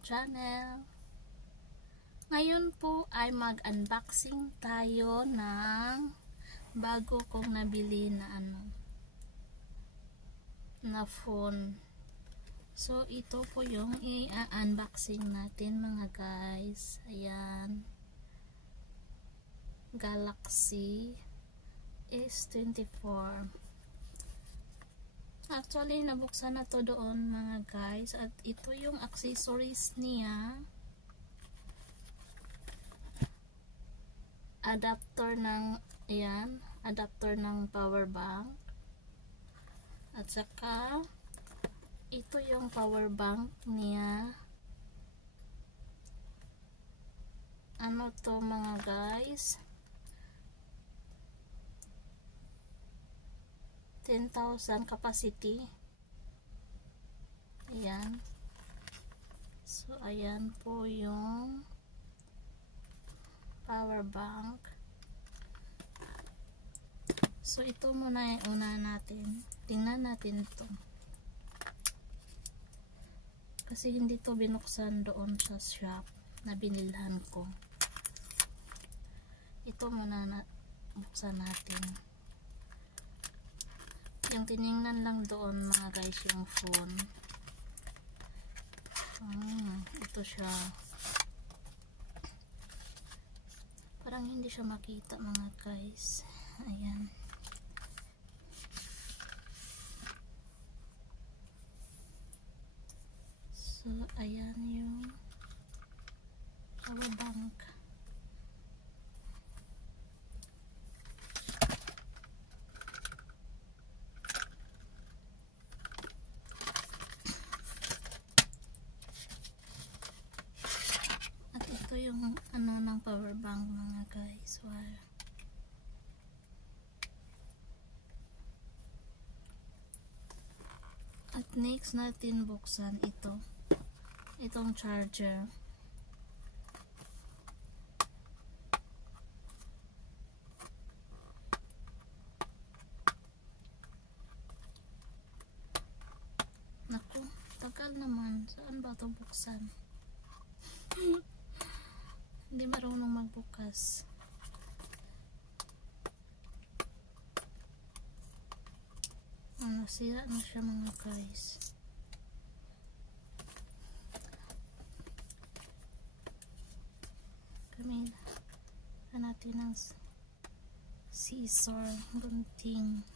channel. Ngayon po ay mag-unboxing tayo ng bago kong nabili na phone. So ito po yung i-unboxing natin mga guys. Ayan, Galaxy S24. Actually, nabuksan na to doon mga guys. At ito yung accessories niya. Adapter ng, ayan, adapter ng power bank. At saka, ito yung power bank niya. Ano to mga guys? 10,000 capacity. Ayan. So, ayan po yung power bank. So, ito muna yung una natin. Tingnan natin ito. Kasi hindi to binuksan doon sa shop na binilhan ko. Ito muna na buksan natin. Yung tiningnan lang doon mga guys yung phone. Ito siya. Parang hindi siya makita mga guys. Ayan. So ayan yung power bank. Ito yung ng power bank mga guys. Wow. At next natin buksan itong charger. Naku, tagal naman. Saan ba ito buksan? Hindi marunong magbukas. Nasira na siya mga guys. Kami natin ng scissor, gunting.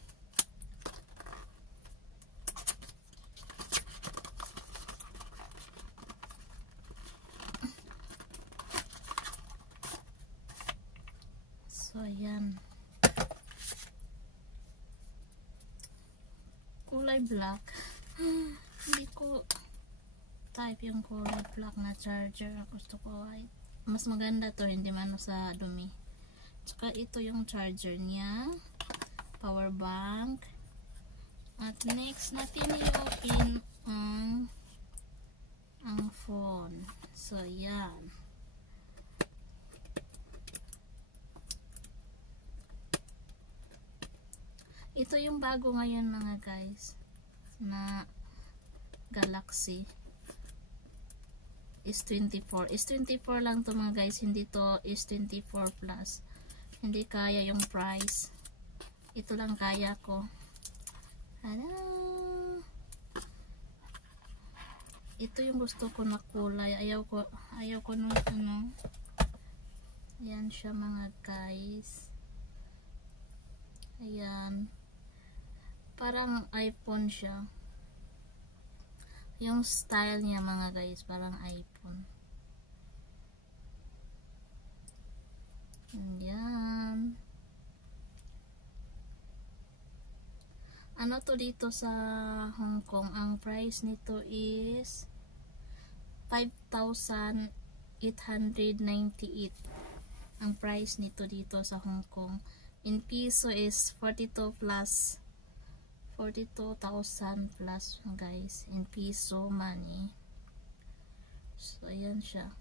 So ayan, kulay black. Hindi ko type yung kulay black na charger. Gusto ko white. Mas maganda to, hindi man sa dumi. Tsaka ito yung charger niya, power bank. At next natin i-open ang phone. So yan. Ito yung bago ngayon mga guys na Galaxy S24. S24 lang to mga guys, hindi to S24 Plus. Hindi kaya yung price. Ito lang kaya ko. Hello. Ito yung gusto ko na kulay. Ayaw ko nung Ayan siya mga guys. Ayan. Parang iPhone siya. Yung style niya mga guys, parang iPhone. Ayan. Ano to dito sa Hong Kong? Ang price nito is 5,898. Ang price nito dito sa Hong Kong. In piso is 42,000 plus guys, in piso money. So ayan siya.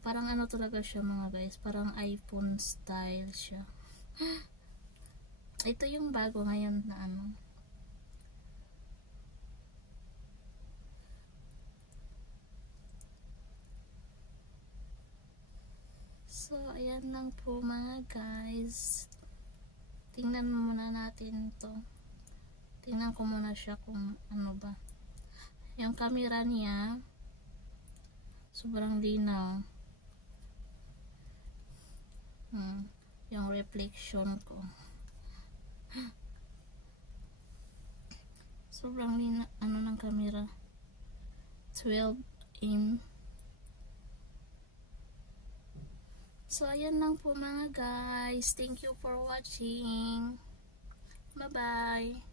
Parang ano talaga siya mga guys, parang iPhone style siya. Ito yung bago ngayon na So, ayan lang po mga guys. Tingnan muna natin to. Tingnan ko muna siya kung ano ba. Yung camera niya, sobrang linaw. Yung reflection ko. Sobrang linaw, ano ng camera. 12mm. So, ayan lang po mga guys. Thank you for watching. Bye-bye.